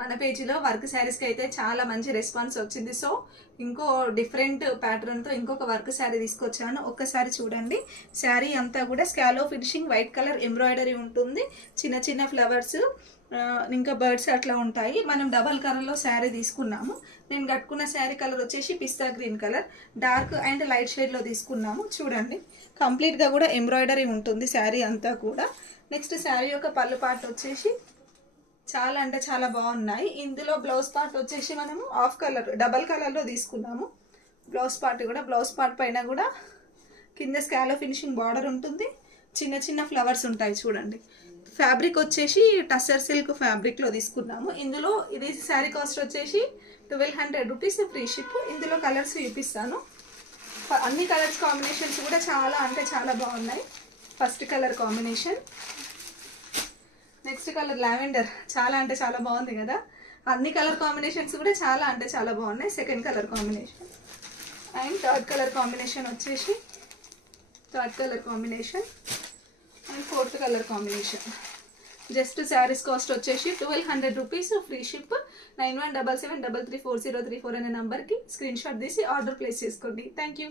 మన పేజీలో వర్క్ శారీస్కి అయితే చాలా మంచి రెస్పాన్స్ వచ్చింది. సో ఇంకో డిఫరెంట్ ప్యాటర్న్తో ఇంకొక వర్క్ శారీ తీసుకొచ్చాను. ఒక్కసారి చూడండి. శారీ అంతా కూడా స్కాలో ఫినిషింగ్, వైట్ కలర్ ఎంబ్రాయిడరీ ఉంటుంది. చిన్న చిన్న ఫ్లవర్స్ ఇంకా బర్డ్స్ అట్లా ఉంటాయి. మనం డబల్ కలర్లో శారీ తీసుకున్నాము. నేను కట్టుకున్న శారీ కలర్ వచ్చేసి పిస్తా green colour, dark and light షేడ్లో తీసుకున్నాము. చూడండి, కంప్లీట్గా కూడా ఎంబ్రాయిడరీ ఉంటుంది శారీ అంతా కూడా. నెక్స్ట్ శారీ యొక్క పళ్ళు పార్ట్ వచ్చేసి చాలా అంటే చాలా బాగున్నాయి. ఇందులో బ్లౌజ్ పార్ట్ వచ్చేసి మనము ఆఫ్ కలర్ డబల్ కలర్లో తీసుకున్నాము. బ్లౌజ్ పార్ట్ పైన కూడా కింద స్కాలో ఫినిషింగ్ బార్డర్ ఉంటుంది. చిన్న చిన్న ఫ్లవర్స్ ఉంటాయి చూడండి. ఫ్యాబ్రిక్ వచ్చేసి టస్సర్ సిల్క్ ఫ్యాబ్రిక్లో తీసుకున్నాము. ఇందులో ఇది శారీ కాస్ట్ వచ్చేసి 1200 రూపీస్, ఫ్రీ షిప్. ఇందులో కలర్స్ చూపిస్తాను. అన్ని కలర్స్ కాంబినేషన్స్ కూడా చాలా అంటే చాలా బాగున్నాయి. First colour combination, next colour lavender, చాలా అంటే చాలా బాగుంది కదా. అన్ని కలర్ కాంబినేషన్స్ కూడా చాలా అంటే చాలా బాగున్నాయి. Second colour combination and third colour combination వచ్చేసి and fourth colour combination. Just saris cost వచ్చేసి 1200 రూపీస్, ఫ్రీ షిప్. 9177334034 అనే నెంబర్కి స్క్రీన్ షాట్ తీసి ఆర్డర్ ప్లేస్ చేసుకోండి. Thank you.